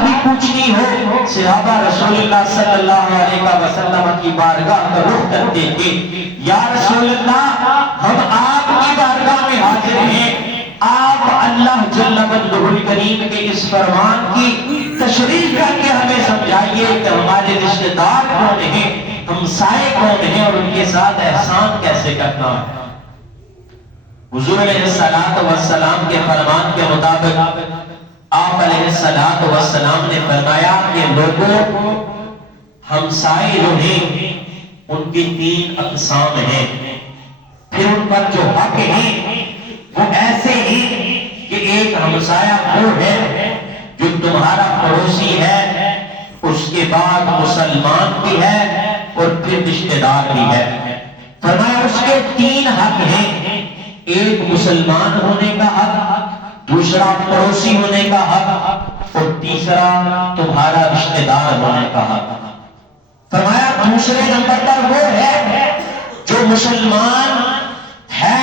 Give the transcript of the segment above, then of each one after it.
بھی پوچھنی ہو صحابہ رسول اللہ صلی اللہ علیہ وسلم کی بارگاہ کا رخ کرتے تھے، یا رسول اللہ ہم آپ کی بارگاہ میں حاضر ہیں، آپ اللہ جل وعلا الکریم کے اس فرمان کی تشریح کر کے ہمیں سمجھائیے کہ ہمارے رشتہ دار کون ہیں، ہمسائے کون ہیں اور ان کے ساتھ احسان کیسے کرنا ہے۔ حضور علیہ السلام کے فرمان کے مطابق آپ علیہ السلام نے فرمایا کہ لوگوں، ہمسائے جو ہیں ان کی 3 اقسام ہیں، پھر ان پر جو حق ہیں وہ ایسے ہیں کہ ایک ہمسایہ وہ ہے جو تمہارا پڑوسی ہے، اس کے بعد مسلمان بھی ہے اور پھر رشتہ دار بھی ہے۔ فرمایا اس کے 3 حق ہیں، ایک مسلمان ہونے کا حق، دوسرا پڑوسی ہونے کا حق اور تیسرا تمہارا رشتہ دار ہونے کا حق۔ فرمایا دوسرے نمبر پر وہ ہے جو مسلمان ہے،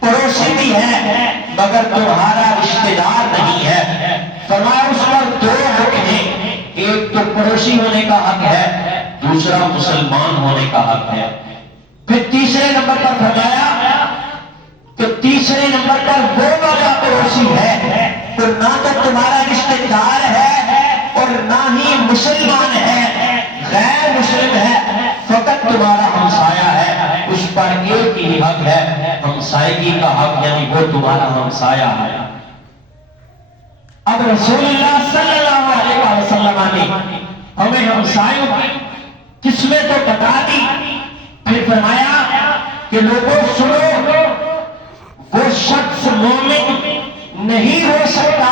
پڑوسی بھی ہے مگر تمہارا رشتہ دار نہیں ہے۔ فرمایا اس پر 2 حق ہیں، ایک تو پڑوسی ہونے کا حق ہے، دوسرا مسلمان ہونے کا حق ہے۔ پھر تیسرے نمبر پر فرمایا کہ تیسرے نمبر پر وہ والا پڑوسی ہے تو نہ تو تمہارا رشتہ دار ہے اور نہ ہی مسلمان ہے، غیر مسلم ہے، فقط تمہارا ہمسایہ ہے، اس پر ایک ہی حق ہے، ہمسائیگی کا حق، یعنی وہ تمہارا ہمسایہ ہے۔ اب رسول اللہ صلی اللہ علیہ وسلم نے ہمیں ہمسایوں کی قسمیں تو بتا دی، پھر فرمایا کہ لوگوں سنو، وہ شخص مومن نہیں ہو سکتا،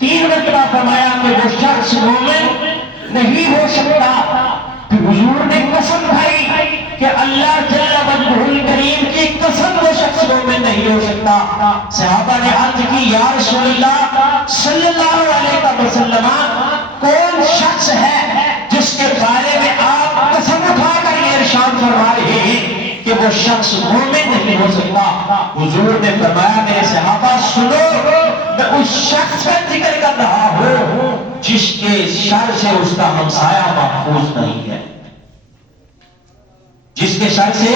3 مرتبہ فرمایا کہ وہ شخص مومن نہیں ہو سکتا۔ پھر حضور نے قسم کھائی کہ اللہ جل وعلا الکریم کی قسم وہ شخص مومن نہیں ہو سکتا۔ صحابہ نے عرض کی یا رسول اللہ صلی اللہ علیہ وسلم کون شخص ہے جس کے بارے میں آپ قسم اٹھا کر یہ ارشاد فرما رہے ہیں کہ وہ شخص مومن نہیں ہو سکتا؟ حضور نے فرمایا میرے صحابہ سنو، میں اس شخص کا ذکر کر رہا ہوں جس کے شر سے اس کا ہمسایہ محفوظ نہیں ہے، جس کے شر سے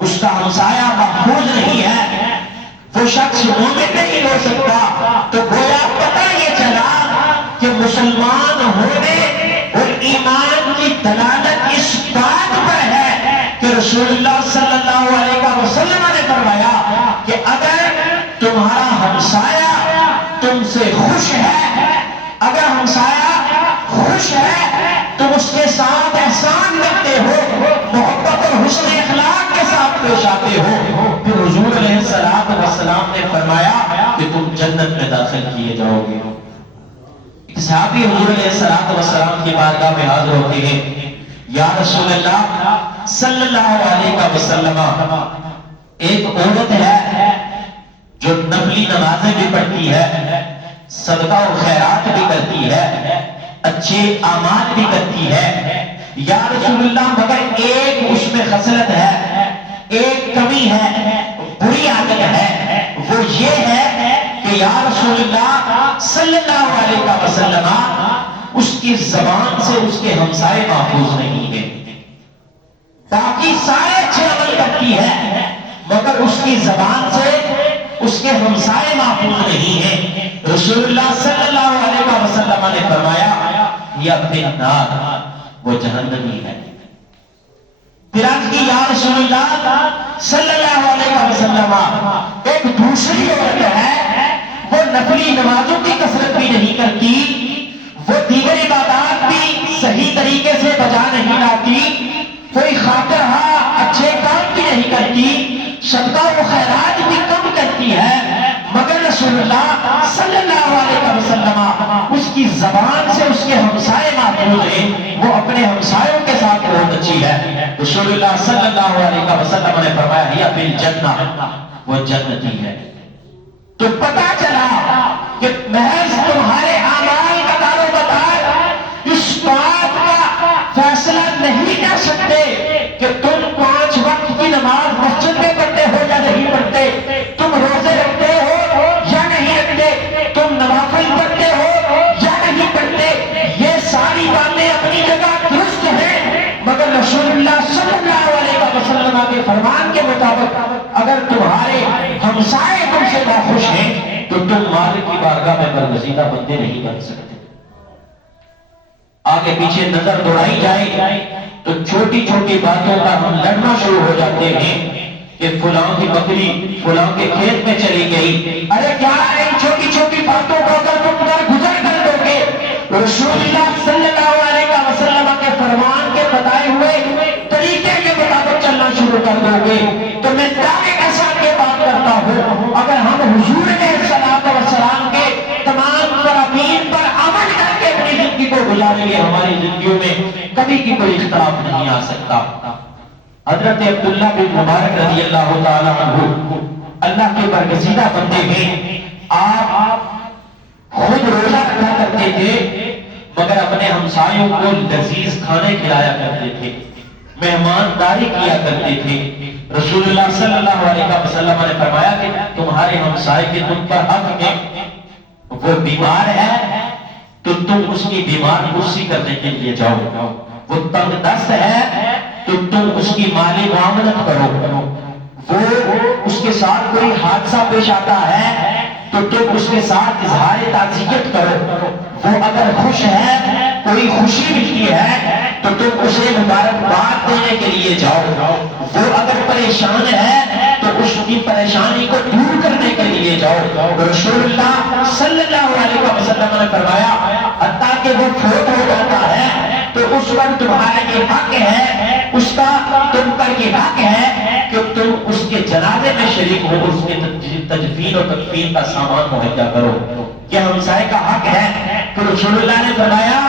اس کا ہمسایہ محفوظ نہیں ہے، وہ شخص مومن نہیں ہو سکتا۔ تو گویا پتہ یہ چلا کہ مسلمان ہونے اور ایمان کی دلالت اس بات پر ہے کہ رسول اللہ صلی اللہ علیہ وسلم نے فرمایا کہ اگر تمہارا ہمسایہ تم سے خوش ہے، اگر ہمسایہ خوش ہے تم اس کے ساتھ احسان کرتے ہو، محبت اور حسن اخلاق کے ساتھ پیش آتے ہو، پھر حضور علیہ السلام نے فرمایا کہ تم جنت میں داخل کیے جاؤ گے۔ ایک صحابی حضور علیہ السلام کی بارگاہ میں حاضر ہوتے ہیں، یا رسول اللہ صلی اللہ علیہ وسلم ایک عورت ہے جو نفلی نمازیں بھی پڑھتی ہے، صدقہ و خیرات بھی کرتی ہے، اچھے اعمال بھی کرتی ہے، یا رسول اللہ مگر ایک اس میں خصلت ہے، ایک کمی ہے، بری عادت ہے، وہ یہ ہے کہ یا رسول اللہ صلی اللہ علیہ وسلم اس کی زبان سے اس کے ہمسائے محفوظ نہیں ہیں، باقی سارے اچھے عمل کرتی ہے مگر اس کی زبان سے اس کے ہمسائے محفوظ نہیں ہیں۔ رسول اللہ صلی اللہ علیہ وسلم نے فرمایا یا فی النار، وہ جہنمی ہے۔ پھر عرض کی یا رسول اللہ صلی اللہ علیہ وسلم ایک دوسری عورت ہے، وہ نفلی نمازوں کی کثرت بھی نہیں کرتی، وہ دیگر عبادات بھی صحیح طریقے سے بجا نہیں لاتی، کوئی خاطر اچھے کام بھی نہیں کرتی، صدقہ و خیرات بھی کم کرتی ہے، مگر رسول اللہ صلی اللہ علیہ وسلم اس کی زبان سے اس کے ہمسائے محفوظ ہیں، وہ اپنے ہمسایوں کے ساتھ بہت اچھی ہے۔ رسول اللہ صلی اللہ علیہ وسلم نے فرمایا یا بالجنہ، وہ جنتی ہے۔ تو پتہ چلا کہ محض تمہارے اعمال کا دار و مدار اس بات کا فیصلہ نہیں کر سکتے کہ تم 5 وقت کی نماز مسجد میں پڑھتے ہو یا نہیں پڑھتے، تم روزے رکھتے ہو یا نہیں رکھتے، تم نوافل پڑھتے ہو یا فرمان کے مطابق اگر تمہارے ہمسائے تم سے ناخوش ہیں تو تم مالک کی بارگاہ میں برگزیدہ بندے نہیں بن سکتے۔ آگے پیچھے نظر دوڑائی جائے تو چھوٹی چھوٹی باتوں پر ہم لڑنا شروع ہو جاتے ہیں کہ فلاں کی بکری فلاں کے کھیت میں چلی گئی۔ ارے کیا ان چھوٹی چھوٹی باتوں کو اگر تم گزر کر دو گے رسول اللہ صلی اللہ علیہ وسلم کے فرمان کے بتائے ہوئے طریقے کے مطابق چلنا شروع کر دو گے تو میں دعوے کے ساتھ یہ بات کرتا ہوں اگر ہم حضور علیہ السلام کے تمام فرامین پر عمل کر کے اپنی زندگی کو گزاریں گے ہماری زندگیوں میں کبھی کی کوئی اختلاف نہیں آ سکتا۔ حضرت عبداللہ بن مبارک رضی اللہ تعالیٰ عنہ اللہ کے برگزیدہ بندے ہیں، آپ خود روزہ رکھا کرتے تھے مگر اپنے ہمسایوں کو لذیذ کھانے کھلایا کرتے تھے، مہمانداری کیا کرتے تھے۔ رسول اللہ صلی اللہ علیہ وسلم نے فرمایا کہ تمہارے ہمسائے کے تم پر حق ہے، وہ بیمار ہے تو تم اس کی بیمار کرسی کرنے کے لیے جاؤ، وہ تنگ دست ہے تو تم اس کی مالی معاملت کرو، وہ اس کے ساتھ کوئی حادثہ پیش آتا ہے تو تم اس کے ساتھ اظہار تعزیت کرو، وہ اگر خوش ہے کوئی خوشی ملتی ہے تو تم اسے مبارکباد دینے کے لیے جاؤ، وہ اگر پریشان ہے تو اس کی پریشانی کو دور کرنے کے لیے جاؤ۔ رسول اللہ صلی اللہ علیہ وسلم نے فرمایا حتیٰ کہ وہ فوت ہو جاتا ہے تو اس پر تمہارا یہ حق ہے، اس کا تم پر یہ حق ہے کہ تم اس کے جنازے میں شریک ہو، اس کے تدفین اور تکفین کا سامان مہیا کرو، یہ ہمسائے کا حق ہے۔ تو رسول اللہ نے فرمایا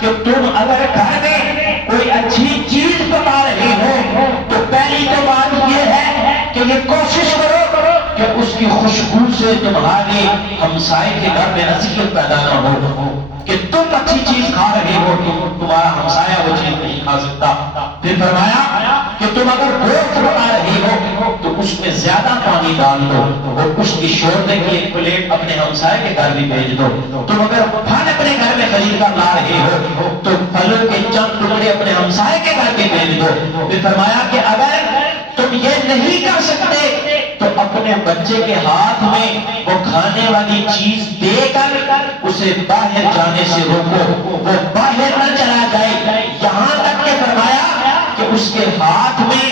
کہ تم اگر گھر میں کوئی اچھی چیز پکا رہے ہو تو پہلی تو بات یہ ہے کہ یہ کوشش کرو کہ اس کی خوشبو سے تمہارے ہمسائے کے گھر میں اذیت پیدا نہ ہو، کہ تم اچھی چیز کھا رہے ہو تمہارا ہمسایہ وہ چیز نہیں کھا سکتا۔ پھر فرمایا کہ تم اگر گوشت پکا رہے ہو تو اس میں زیادہ پانی ڈال دو اور اس کی شوربے کی ایک پلیٹ اپنے ہمسائے کے گھر بھی بھیج دو۔ تم اگر پھل اپنے گھر میں خرید کر لا رہے ہو تو پھلوں کے چند ٹکڑے اپنے ہمسائے کے گھر بھی بھیج دو۔ پھر فرمایا کہ اگر تم یہ نہیں کر سکتے تو اپنے بچے کے ہاتھ میں وہ کھانے والی چیز دے کر اسے باہر جانے سے روکو، وہ باہر نہ چلا جائے، یہاں تک کہ فرمایا کہ اس کے ہاتھ میں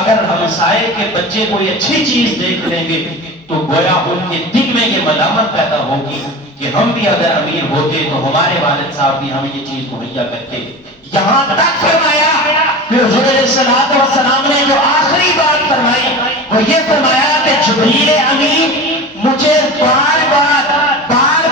اگر ہمسائے کے بچے کوئی اچھی چیز دیکھ لیں گے تو گویا ان کے دل میں یہ ملامت پیدا ہوگی کہ ہم بھی اگر امیر ہوتے تو ہمارے والد صاحب بھی ہمیں یہ چیز مہیا کرتے۔ یہاں تک فرمایا کہ حضور علیہ السلام نے جو آخری بات فرمائی وہ یہ فرمایا کہ جبریل امین مجھے بار بار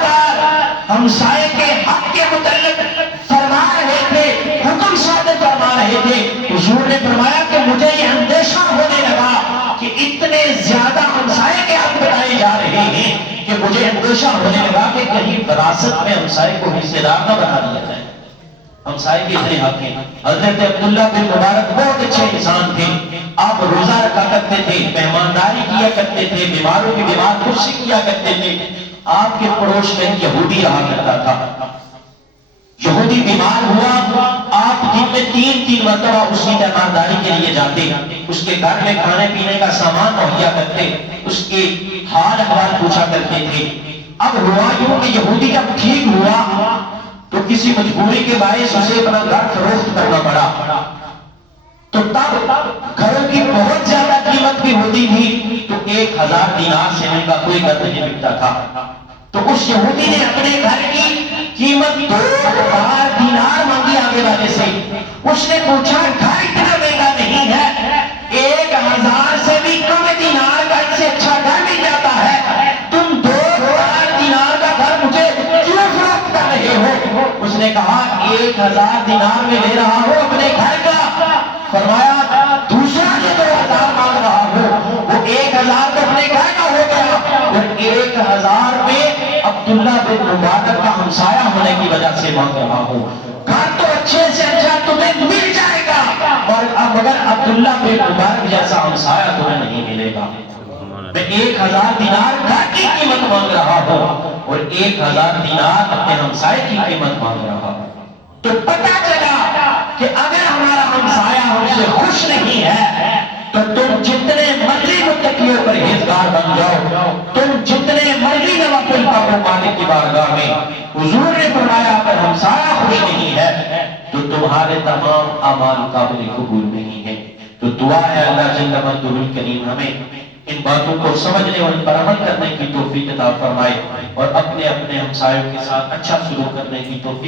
ہمسائے کے حق کے متعلق فرما رہے تھے، حکم صادر فرما رہے تھے۔ حضور نے فرمایا کہ مجھے یہ اندیشہ ہونے لگا کہ اتنے زیادہ ہمسائے کے حق بتائے جا رہے ہیں کہ مجھے اندیشہ ہونے لگا کہ کہیں وراثت میں ہمسائے کو حصے دار نہ بنا دیا جائے۔ ہمسائے کے اتنے حق ہیں۔ حضرت عبداللہ بن مبارک بہت اچھے انسان تھے، آپ روزہ رکھا کرتے تھے، مہمانداری کیا کرتے تھے، بیماروں کی بیمار پرسی کیا کرتے تھے۔ آپ کے پڑوس میں یہودی رہا کرتا تھا، یہودی بیمار ہوا، آپ دن میں تین مرتبہ اس کی مہمانداری کے لیے جاتے، اس کے گھر میں کھانے پینے کا سامان مہیا کرتے، اس کے حال احوال پوچھا کرتے تھے۔ اب ہوا یوں کہ یہودی جب ٹھیک ہوا تو کسی مجبوری کے باعث اسے اپنا گھر فروخت کرنا پڑا، تو تب گھروں کی بہت زیادہ قیمت بھی ہوتی تھی تو 1000 دینار سے ان کا کوئی گھر نہیں ملتا تھا۔ تو اس یہودی نے اپنے گھر کی قیمت 2000 دینار مانگی آگے والے سے۔ اس نے پوچھا گھر اتنا مہنگا نہیں ہے، 1000 سے بھی کم دینار کا اس سے اچھا گھر مل جاتا ہے، تم 2000 دینار کا گھر مجھے کیوں فروخت کر رہے ہو؟ اس نے کہا 1000 دینار میں لے رہا ہوں اپنے گھر کا۔ فرمایا دوسرا جو 2000 مانگ رہا ہو وہ 1000 تو اپنے گھر کا ہو گیا، اور 1000 میں عبداللہ بن مبارک کا ہمسایہ ہونے کی وجہ سے مانگ رہا ہوں۔ گھر تو اچھے سے اچھا تمہیں مل جائے گا مگر عبداللہ بن مبارک جیسا ہمسایہ تمہیں نہیں ملے گا۔ میں 1000 دینار گھر کی قیمت مانگ رہا ہوں اور 1000 دینار اپنے ہمسائے کی قیمت مانگ رہا ہوں۔ تو پتہ چلا کہ اگر ہمارا ہمسایہ ہم سے خوش نہیں ہے تو تم مالک کی بارگاہ میں حضور نے فرمایا اگر ہمسایہ خوش نہیں ہے تو تمہارے تمام اعمال قابل قبول نہیں ہے۔ تو دعا ہے اللہ جل مجدہ الکریم ہمیں ان باتوں کو سمجھنے اور ان پر عمل کرنے کی توفیق عطا فرمائے اور اپنے اپنے ہمسایوں کے ساتھ اچھا سلوک کرنے کی توفیق